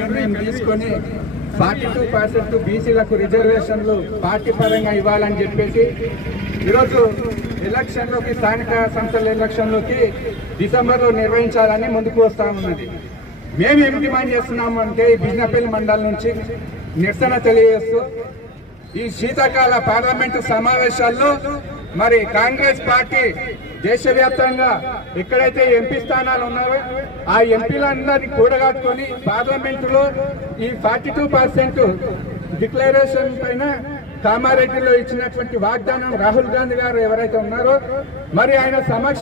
నిర్ణయం తీసుకొని 42% బీసీలకు రిజర్వేషన్లు పార్టీ పరంగా ఇవ్వాలని చెప్పేసి ఈరోజు ఎలక్షన్లోకి, స్థానిక సంస్థల ఎలక్షన్లోకి డిసెంబర్లో నిర్వహించాలని ముందుకు వస్తా ఉన్నది. మేము ఏం డిమాండ్ చేస్తున్నాము అంటే ఈ బిజినపల్లి మండలం నుంచి నిరసన తెలియజేస్తూ ఈ శీతాకాల పార్లమెంటు సమావేశాల్లో మరి కాంగ్రెస్ పార్టీ దేశవ్యాప్తంగా ఎక్కడైతే ఎంపీ స్థానాలు ఉన్నారో ఆ ఎంపీలందరినీ కూడగట్టుకొని పార్లమెంటులో ఈ 42% డిక్లరేషన్ పైన కామారెడ్డిలో ఇచ్చినటువంటి వాగ్దానం రాహుల్ గాంధీ గారు ఎవరైతే ఉన్నారో మరి ఆయన సమక్ష